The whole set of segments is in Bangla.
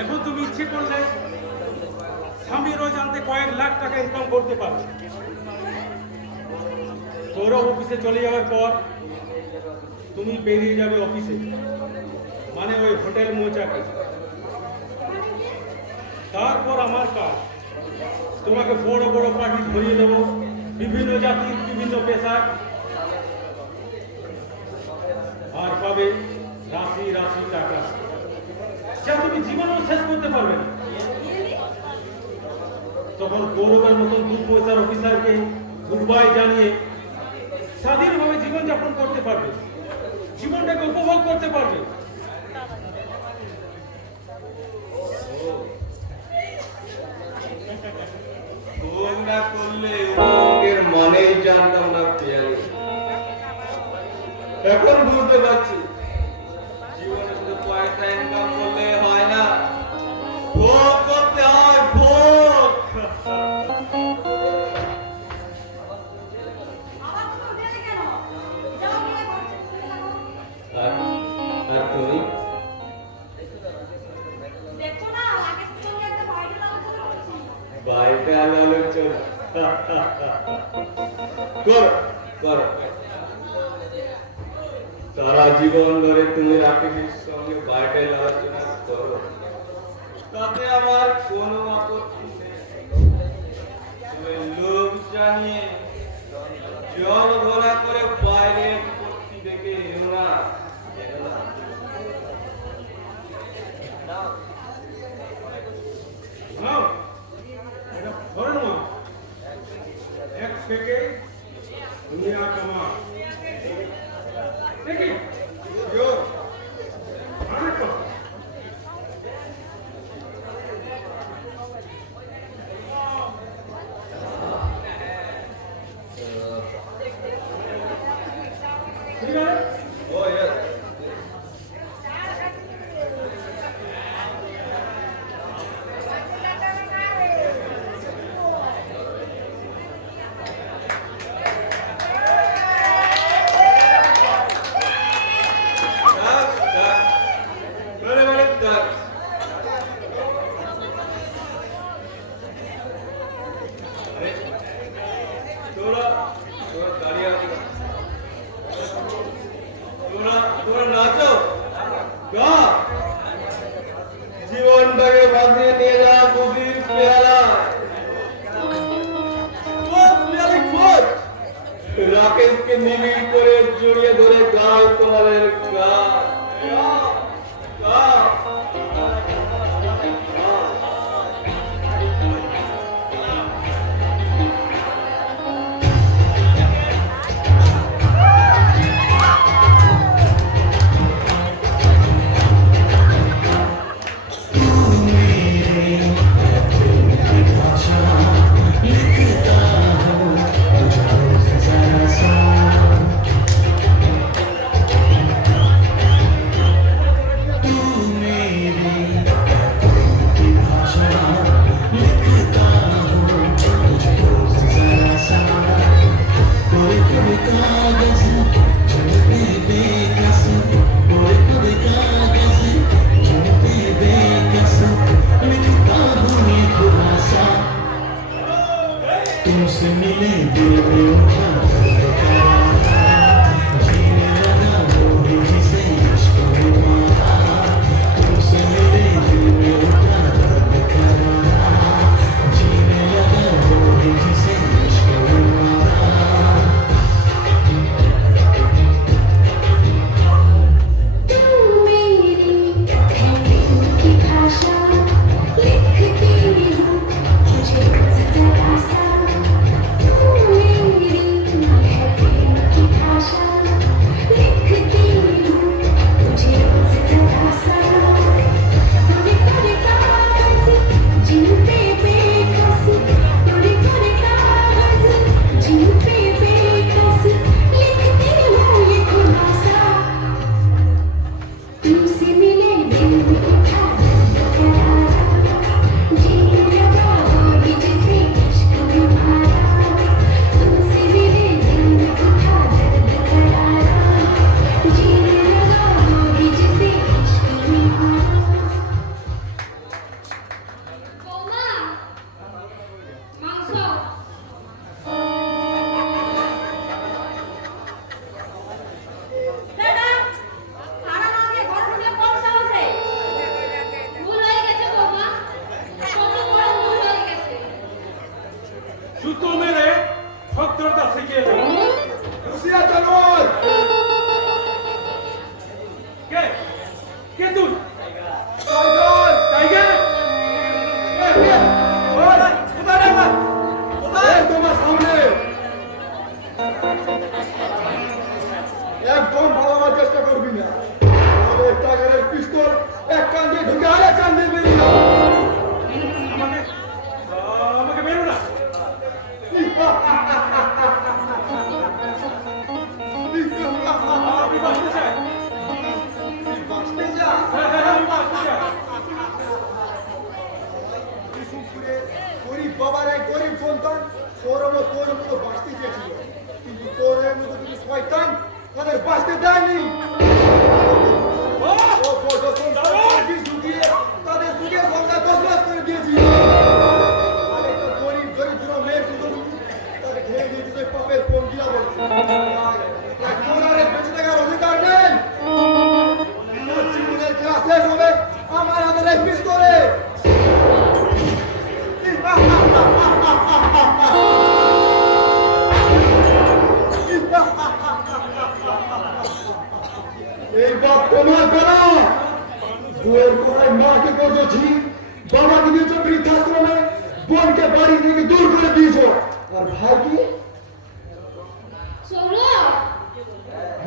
এখন তুমি ইচ্ছে করলে স্বামীর অজান্তে কয়েক লাখ টাকা ইনকাম করতে পারবে। গৌরব অফিসে চলে যাওয়ার পর তুমি বেরিয়ে যাবে অফিসে, মানে ওই হোটেল মৌচাকে। তারপর আমার কাজ, তোমাকে বড় বড় পার্টি ধরিয়ে দেবো, বিভিন্ন জাতির বিভিন্ন পেশায়, আর পাবে রাশি রাশি টাকা, যা তুমি জীবনও শেষ করতে পারবে না। তখন গৌরবের মতন 2 পয়সার অফিসারকে গুড বাই জানিয়ে স্বাধীনভাবে জীবনযাপন করতে পারবে, জীবনটাকে উপভোগ করতে পারবে। না করলে উপভোগের মানেই জানতাম না পিয়ালি। এখন বুঝতে পারছি জীবনে শুধু পয়সা ইনকাম করলে হয় না, ভোগ করতে হয়, ভোগ। আর তুমি বাইরে আলোচনা করো করো। সারা জীবন ধরে তুমি রাকেশের সঙ্গে বাইরে আলোচনা করো, তাতে আমার কোনো আপত্তি নেই। তবে লোক জানিয়ে জল ঘোলা করে বাইরে করতে দেখে এও না। এটা ধরে নাও, এক থেকে দুনিয়া কামা দেখি অনেক কথা। ঠিক আছে। Oh yes. জীবনটাকে বাঁধিয়ে নিয়ে যাওয়া বুঝির পেয়ালা রাকেশকে নিবিড় করে জড়িয়ে ধরে গাও তোমাদের গা। तुमसे मिले दिल में उठा जीने लगा वो भी जिसे इश्क में मारा। तुमसे मिले दिल में उठा दर्द करारा, जीने लगा वो भी जिसे इश्क में मारा। तुम मेरी दिल की भाषा लिखती हूँ मुझे जरा सा। तुम मेरी টাইগার! তোমার সামনে একদম ভালোবার চেষ্টা করবি না, তাহলে টাইগারের পিস্তল এক কান দিয়ে ঢুকে আর এক কান দিয়ে বেরিয়ে যাবে। আমাকে বেরো না। আমি বাঁচতে চাই। বাঁচতে যা। আমি বাঁচতে চাই। কুসুমপুরের গরিব বাবার এক গরিব সন্তান সৌরভ তোর মতো বাঁচতে চেয়েছিল, কিন্তু তোর মতো কিছু শয়তান তাদের বাঁচতে দেয়নি। ও বড় সন্তান ঢুকিয়ে তাদের সুখে সংসার তছনছ করে দিয়েছিল। আরেকটা গরিব দরিদ্র মেয়ের শুধু তাদের খেয়ে দিয়েছিল পাপের পঙ্গিয়া বলছে। তাই তোর আর বেঁচে থাকার অধিকার নেই। তোর জীবনের খেলা শেষ হবে আমার হাতের এক পিস্তলে। এই বাপ তোমার বেলা বউয়ের কোনায় মাকে করছি, বাবাকে দিয়েছ বৃদ্ধাশ্রমে, বোনকে বাড়ি থেকে দূর করে দিয়েছ, আর ভাইকে সৌরভ,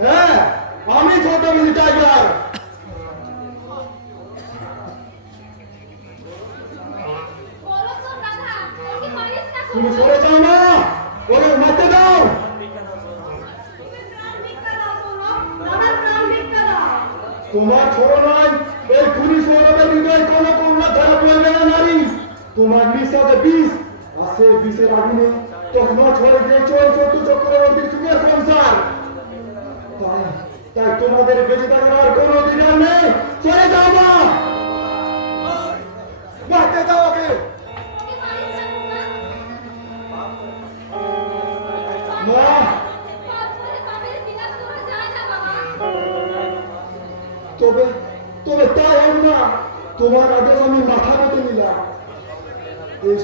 হ্যাঁ আমি ছদ্মবেশী টাইগার। বড় তোর রাধা, ওকে মারিস না তুমি সৌরভ। সরে যাও না, ওকে মারতে দাও। তোমার ছোড়ো নয়, এই খুনি সৌরভের হৃদয় কোনো কন্যা ধরা পড়বে না নারী। তোমার নিঃশ্বাসে বিষ, আর সেই বিষের আগুনে তখন ছড়ে গিয়ে চৌষট্টি চক্রবর্তী সুখের সংসার। তাই তোমাদের বেঁচে থাকার আর কোনো অধিকার নেই। চলে যাও না, মারতে দাও ওকে। ওকে মারিস না বাবা। মা, পাপ করে পাপের বিলাস করা যায় না বাবা। তবে তবে তাই হোক না, তোমার আদেশ আমি মাথা পেতে নিলাম। এই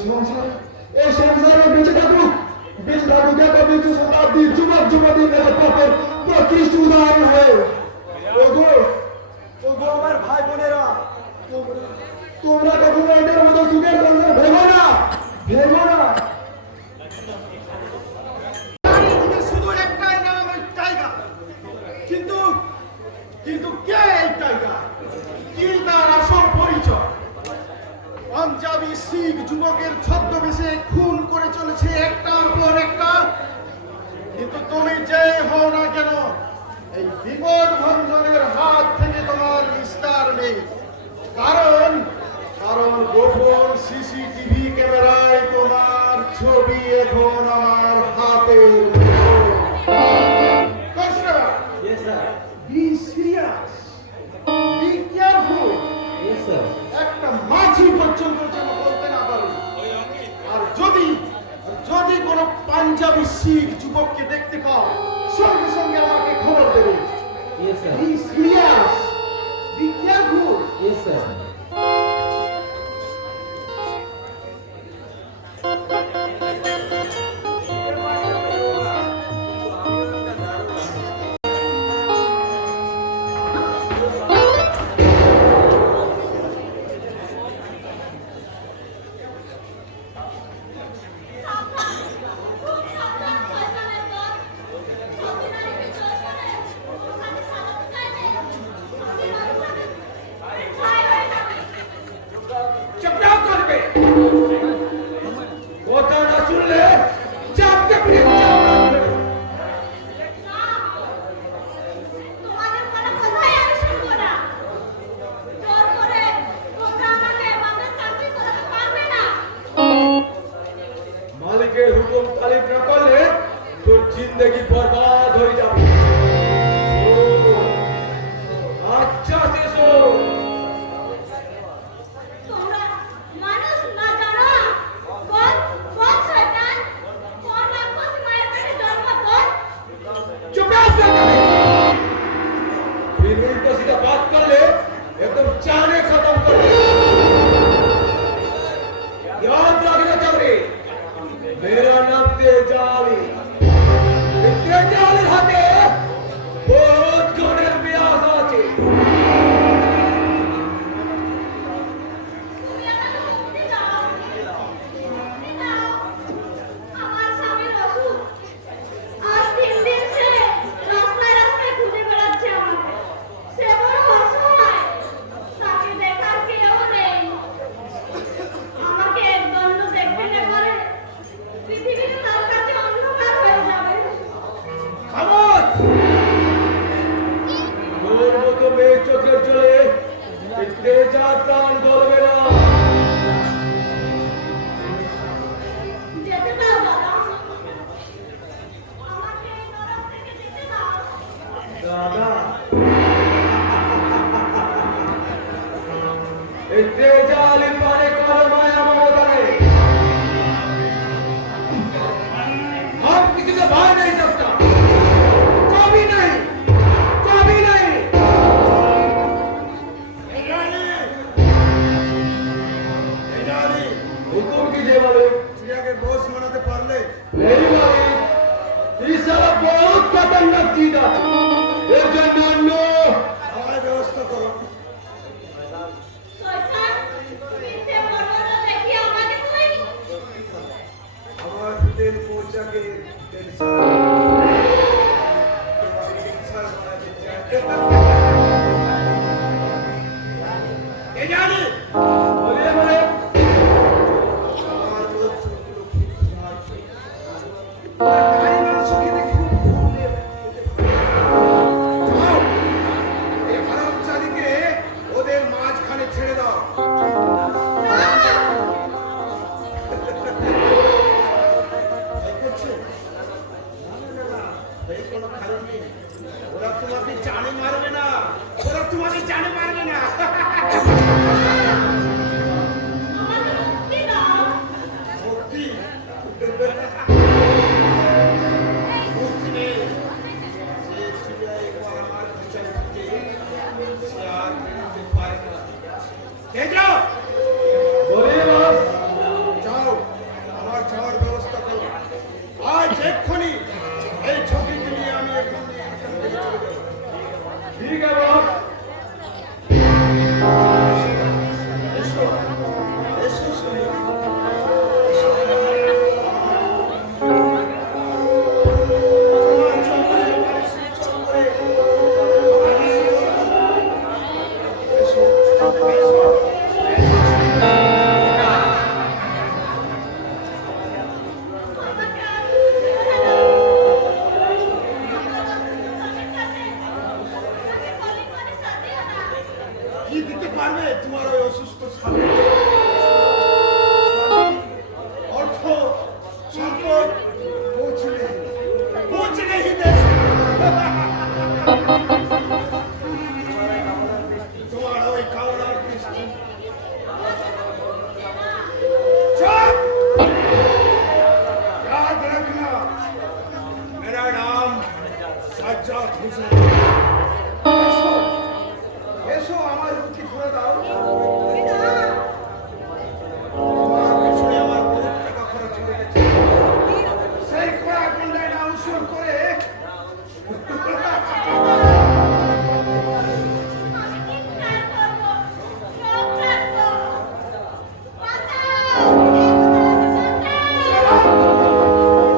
সংসারে বেঁচে থাকুক একটা বিংশ শতাব্দীর যুবক যুবতীর কাছে পাপের প্রকৃষ্ট উদাহরণ হয়ে। ওগো আমার ভাই বোনেরা, তোমরা কখনো এদের মতো সুখের সংসার ভেবো না, ভেবো না। শুধু একটাই নাম, এই টাইগার। কিন্তু কিন্তু কে এই টাইগার? কি তার আসল পরিচয়? পাঞ্জাবি শিখ যুবকের ছদ্মবেশে খুন করে চলেছে একটার পর একটা। কিন্তু তুমি যে হও না কেন, এই বিপদ ভঞ্জনের হাত থেকে তোমার নিস্তার নেই। কারণ কারণ গোপন সিসিটিভি ক্যামেরায় তোমার ছবি এখন আমার হাতের মুঠোয়। Constable, Yes, sir. be serious. Be careful. Yes, sir. একটা মাছি পর্যন্ত যেন বলতে না পারে। আর যদি কোনো পাঞ্জাবি শিখ যুবককে দেখতে পাও, সঙ্গে সঙ্গে আমাকে খবর দেবে। Yes, sir. Be serious. Be careful. Yes, sir. সাবধান, খুব সাবধান শয়তানের দল। ওখানে সাধারণ চাইবে। এই তেজালি পানে কার মায়া মমতা নেই। हम किसी का भाई नहीं सकता, कभी नहीं, कभी नहीं। हुकुम कीजिए मालिक। তুই আগে বস মানাতে পারলে नहीं मालिक, ये साला बहुत खतरनाक चीज है। एक जन्नत আমার ব্যবস্থা করো। শয়তান মিথ্যে বলবো না দেখি আমাকে তুই আমার তেল পৌঁছাকে তেল এ জানি बोलिए मालिक। আমার লোক চুলগুলো খুব তোমার নারী মানুষ খেতে খুব ভুলে যাও এই হারামজাদিকে ওদের মাঝখানে ছেড়ে দাও। দেখছো? এই কোনো কারণ নেই। ওরা তোমাকে জানে মারবে না, ওরা তোমাকে জানে মারবে না। আমাকে মুক্তি দাও মুক্তি মুক্তি নেই। যে চিড়িয়া একবার আমার বিচার দিতে সে আর বেরোতে পারে না। কে যাও बोलिए बॉस। যাও আমার যাওয়ার ব্যবস্থা করো। আজ এক্ষুনি এই ছবিকে নিয়ে আমি এখান থেকে চলে যাবো। ठीक है बॉस। এসো এসো সুন্দরী। এসো। তোমার চোখে আমার সুচল করে আমার এসো এসো আমাকে আর আমাকে কলিং করে সাথে আনা কি দিতে পারবে তোমার ওই অসুস্থ স্বামী? অর্থ সম্পদ পৌঁছে নেই দেশ। তোমার ওই কাওড়ার দৃষ্টি। চুপ! याद रखना मेरा नाम सज्जाद हुसैन। এসো এসো আমার রুটি ধরে দাও। তোমার পেছনে আমার বহুত টাকা খরচ হয়ে গেছে। সেই কড়া গন্ডায় না উসুল করে আমি কি প্ল্যান করবো সব প্ল্যান করবো বাঁচাও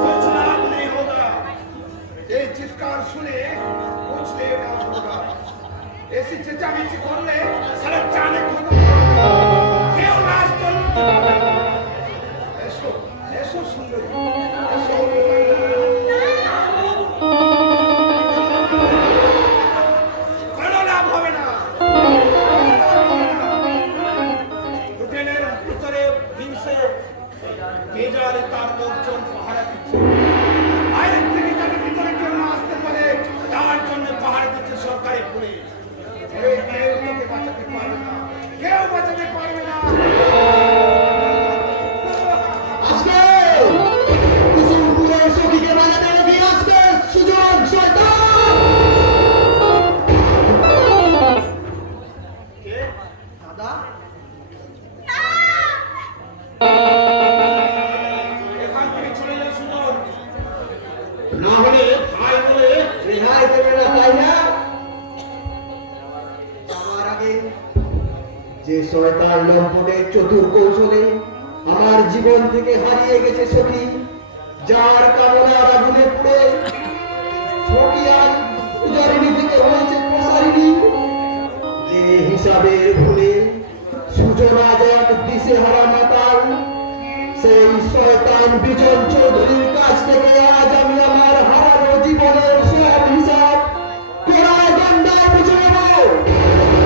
कुछ लाभ नहीं होगा। ये चित्कार सुने कुछ लेना होगा। ऐसी चेचामेची करले सारा जाने को केউ নাচ করবে। এসো এসো সুন্দরী এসো। কোনো লাভ হবে না। হোটেলের ভিতরে হিংসে কে জানে তার লোকজন পাহারা দিচ্ছে। বাইরের থেকে যাতে ভিতরে কেউ না আসতে পারে তার জন্য পাহারা দিচ্ছে সরকারি পুলিশ। কেউ তোকে বাঁচাতে পারবে না, কেউ বাঁচাতে পারবে না। আজকে কুসুমপুরের সখীকে বাজাতে নাকি আজকে সুযোগ শয়তান। কে দাদা এখান থেকে চলে যাও সুন্দর। না হলে ভাই বলে রেহাই দেবে না, তাই না? যাওয়ার আগে যে শয়তান লম্পটের চতুর কৌশলে আমার জীবন থেকে হারিয়ে গেছে সখী, যার কামনার আগুনে পুড়ে সখী আজ উদারিণী থেকে হয়েছে প্রসারিণী, যে হিসাবের ভুলে সূচনা যাক দিশেহারা মাতাল, সেই শয়তান বিজন চৌধুরীর কাছ থেকে আজ আমি আমার হারানো জীবনের সব হিসাব তোরায় গন্ডায় বুঝে নেব।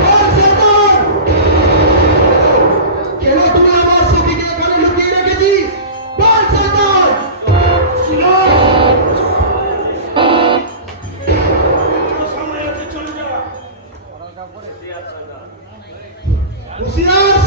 বল শয়তান! কেন তুমি আমার সখীকে এখানে লুকিয়ে রেখেছিস? বল শয়তান! সময় আছে চলে যা। হুঁশিয়ার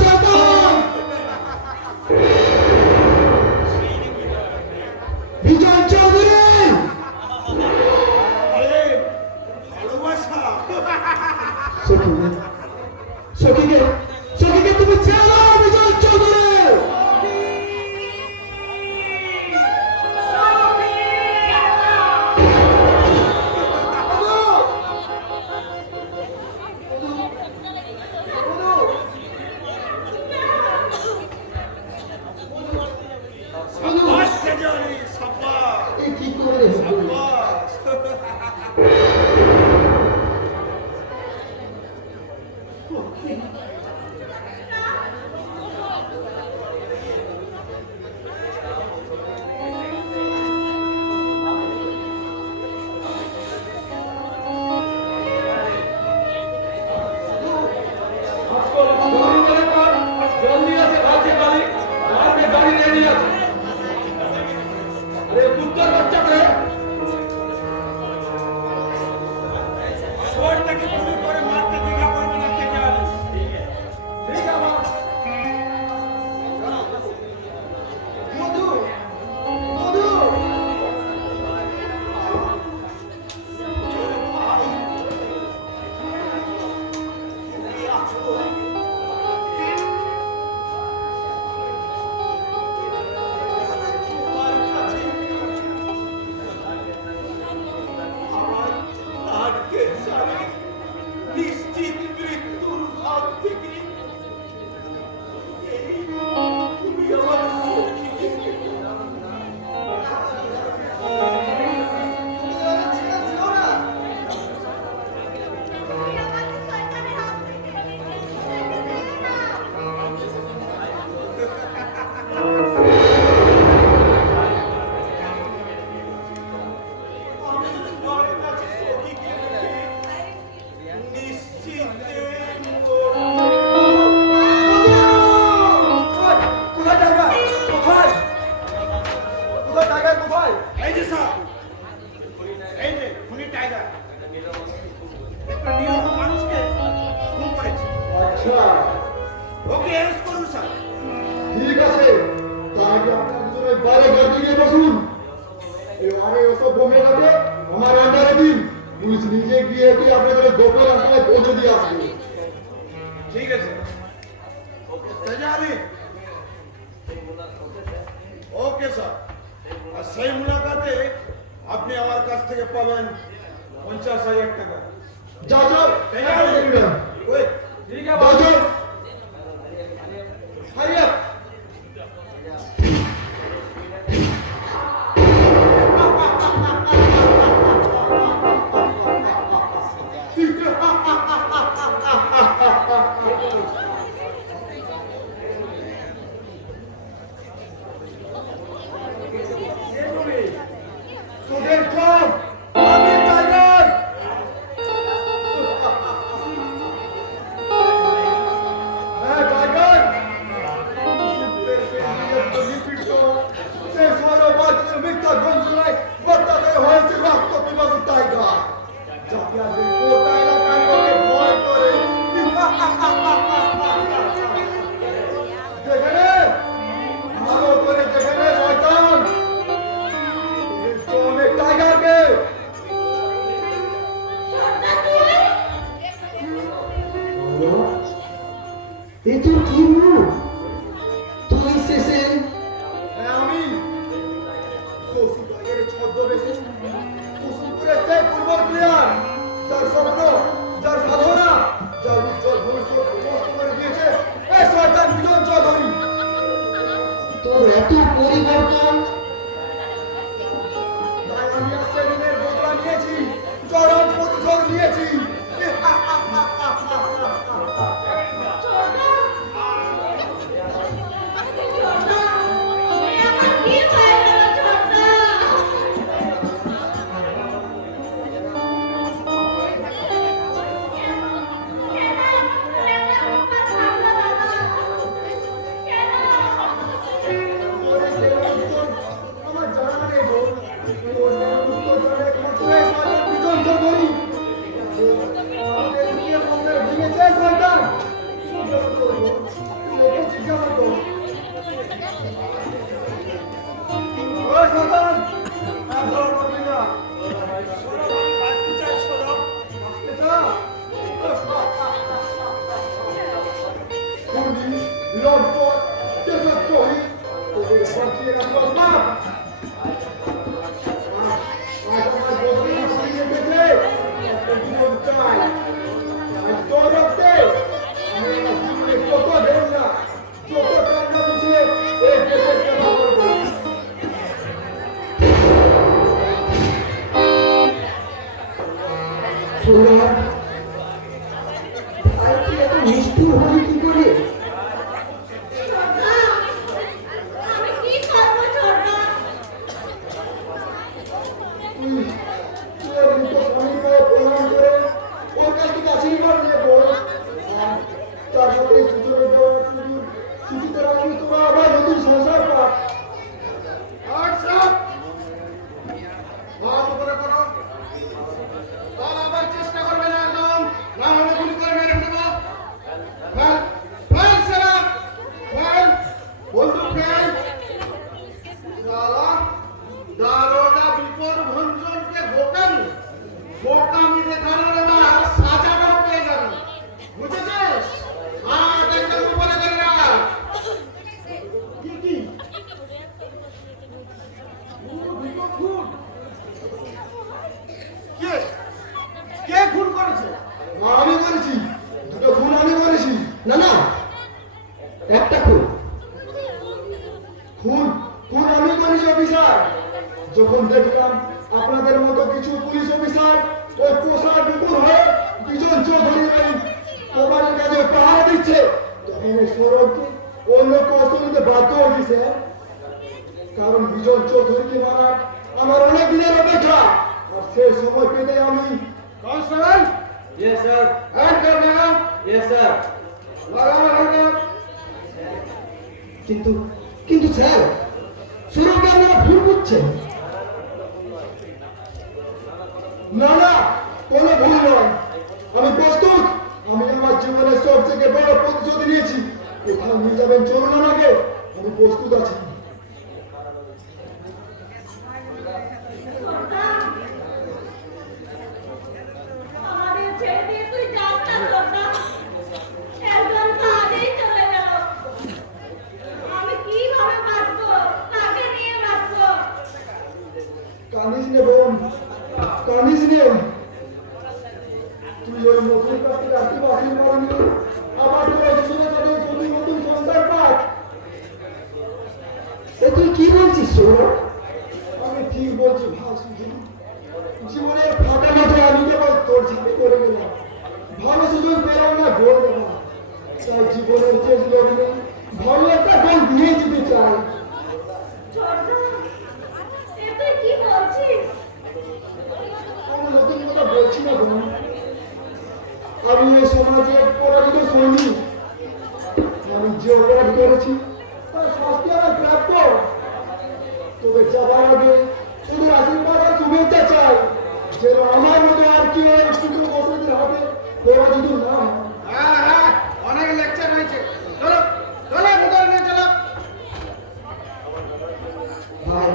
জলদি আছে কাছে গাড়ি মারবে গাড়ি রেডি আছে আরে কুত্তার বাচ্চাকে শহরটাকে গুলি করে মারতে দিঘা করবে না কে জানে ঠিক আছে মধু মধু নিশ্চিত মৃত্যুর হাত থেকে তুমি আমার তুমি আমাকে শয়তানের হাত থেকে ছেড়ে দিও না। আমি তোমার কাছে সখীকে রেখে নিশ্চিতে কোথায় টাইগার কোথায় কোথায় টাইগার কোথায় এই যে স্যার এই যে খুনি টাইগার একটা নিরীহ মানুষকে খুন করেছে আচ্ছা ওকে অ্যারেস্ট করুন স্যার ঠিক আছে তাহলে আপনার দুজনে বাইরে গাড়ি নিয়ে বসুন এবারে ওসব বোমেটাকে আমার আন্ডারে দিন পুলিশ নিজে গিয়ে কি আপনাদের গোপন আস্তায় পৌঁছে দিয়ে আসবে ঠিক আছে তেজাবি ওকে স্যার আর সেই মুলাকাতে আপনি আমার কাছ থেকে পাবেন 50,000 টাকা যাও যাও ওই ঠিক যাও আছে যাও হারি আপ তোদের কম আমি টাইগার হ্যাঁ টাইগার শেষ হওয়ার বাকি মিথ্যা গঞ্জনায় বর্তাতে হয়েছে রক্ত পিপাসু টাইগার যাকে আজ এই গোটা এলাকার লোকে ভয় করে যেখানে ভালো করে যেখানে শয়তান অনেক টাইগারকে এ তোর কি মুখ তুই শেষে আমি কৌশিক টাইগারের ছদ্মবেশে কুসুমপুরের সেই পূর্ব প্লেয়ার যার স্বপ্ন যার সাধনা যার উজ্জ্বল ভবিষ্যৎ নষ্ট করে দিয়েছে এই শয়তান বিজন চৌধুরী তোর এত পরিবর্তন তাই আমি আর সেদিনের বদলা নিয়েছি চরম প্রতিশোধ নিয়েছি আমার জানা নেই গো তোর উত্তর জানে একমাত্র এই শয়তান বিজন চৌধুরী আমাদের দিয়ে বলতে ভেঙেছে শয়তান লোকে জিজ্ঞাসা কর ওই শয়তান আর ধর করবি না আসতে যা খুনি লম্পট দেশদ্রোহী তোদের বাঁচিয়ে রাখবার পাপ আজ আমার বদলে সারিয়ে দেখলে জীবন চাই আজ তোর রক্তে আমি আমার জীবনে যত ঢেউ না যত কান্না মুছে এই দেশের সেবা করবো তোরা আর কি এত নিষ্ঠুর হলি কি করে? ছোটদা, আমি কি করবো ছোটদা? তুই ওর দুটো স্বামীর পায়ে প্রণাম করে ওর কাছ থেকে আশীর্বাদ নিয়ে বল। আর তার সাথে সুযোগের দেওয়া সুচিতার আমি তোরা আবার নতুন সংসার পাক। হোয়াটসঅ্যাপ হাত উপরে করো। তার আবার চেষ্টা করবে না একদম, না হলে গুলি করে মেরে ফেলবো। ফেল ফেল সেরা ফেল, বন্দুক ফেল। শালা দারোগা বিপদ ভঞ্জনকে বোকামি বোকামি দেখানোর এবার সাজাটাও পেয়ে যাবে, বুঝেছিস? হাত একদম উপরে করে রাখ। কি কি খুন? কে কে খুন করেছে? আমি করেছি, দুটো খুন আমি করেছি। না না, একটা খুন। খুন খুন আমি করেছি অফিসার। যখন দেখলাম আপনাদের মতো কিছু পুলিশ অফিসার ওই পোষা কুকুর হয়ে দুজন চৌধুরী ওই কোম্পানির কাজে পাহারা দিচ্ছে, তখন ওই সৌরভকে অন্য কৌশল নিতে বাধ্য হয়েছি স্যার। কারণ বিজন চৌধুরীকে মারা আমার অনেক দিনের অপেক্ষা, আর সেই সময় পেতে আমি কনস্টেবল Yes, sir. হ্যান্ড কর না, Yes, sir. লাগানো হয়ে কিন্তু কিন্তু স্যার সৌরভকে আপনারা ভুল বুঝছেন। না না, কোনো ভুল নয়, আমি প্রস্তুত। আমি আমার জীবনের সব থেকে বড় প্রতিশোধ নিয়েছি। কোথাও নিয়ে যাবেন চলুন আমাকে, আমি প্রস্তুত আছি। ছোটদা, আমাদের ছেড়ে দিয়ে তুই যাস না ছোটদা। একদম কাজেই চলে গেল। আমি কিভাবে বাঁচবো? কাকে নিয়ে বাঁচবো? কানিস নে বোন, কানিস নে। তুই ওই নতুন কাছ থেকে আশীর্বাদ নিয়ে আবার তোর জীবনের সাথে নতুন নতুন সংসার পাক। এ তুই কি বলছিস সৌরভ? আমি ঠিক বলছি ভাসুজি। জীবনের ফাঁকা মাঠে আমি কেবল তোর সাথে করে গেলাম, ভালো সুযোগ পেলাম না গোল দেওয়া। তাই জীবনের শেষ লগ্নে ভালো একটা গোল দিয়ে যেতে চাই। ছোটদা, এ তুই কি বলছিস? আমি নতুন কথা বলছি না বোন। আমি এই সমাজের পরাজিত সৈনিক। আমি যে অপরাধ করেছি তার শাস্তি আমার প্রাপ্য। তবে যাবার আগে শুধু আশীর্বাদ আর শুভেচ্ছা চাই, যেন আমার মতো আর কি ওই শুধু বসতির হাতে পরাজিত না হয়। হ্যাঁ হ্যাঁ, অনেক লেকচার হয়েছে। চলো চলো ভেতরে নিয়ে চলো। ভাই,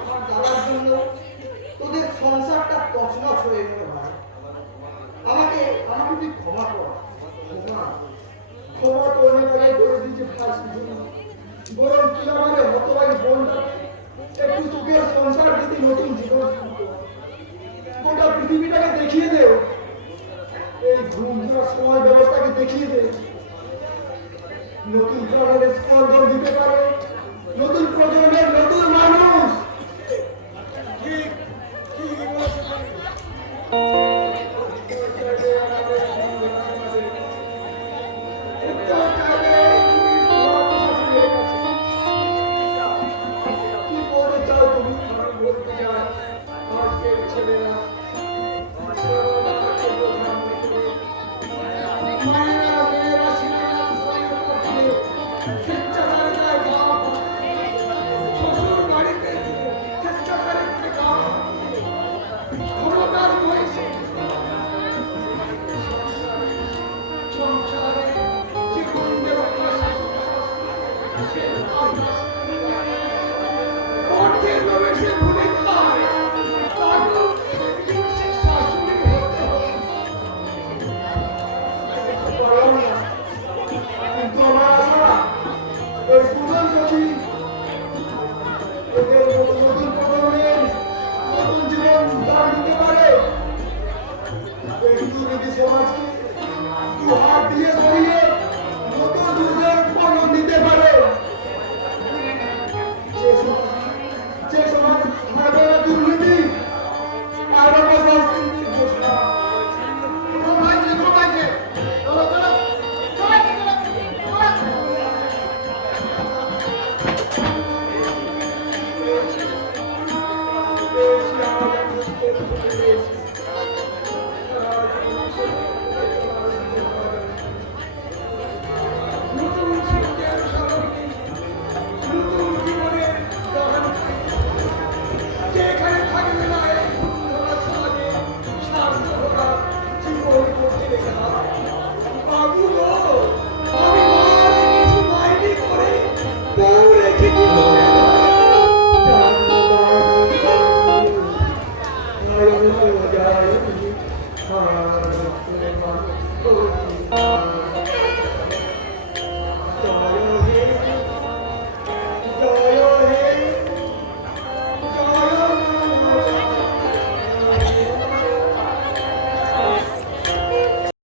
আমার দাদার জন্য তোদের সংসারটা তছনছ হয়ে গেল ভাই। আমাকে আমাকে তুই ক্ষমা কর। ক্ষমা করলে বলে ধরে দিয়েছে ভাই সুযোগ। বরং তুই আমাদের হতভাগী বোনটাকে একটু সুখের সংসার দিতে নতুন জীবন শুরু কর। গোটা পৃথিবীটাকে দেখিয়ে দে, এই ঘুমঝাড় সময় ব্যবস্থাকে দেখিয়ে দে। নতুন প্রাণের স্পন্দন দিতে পারে, নতুন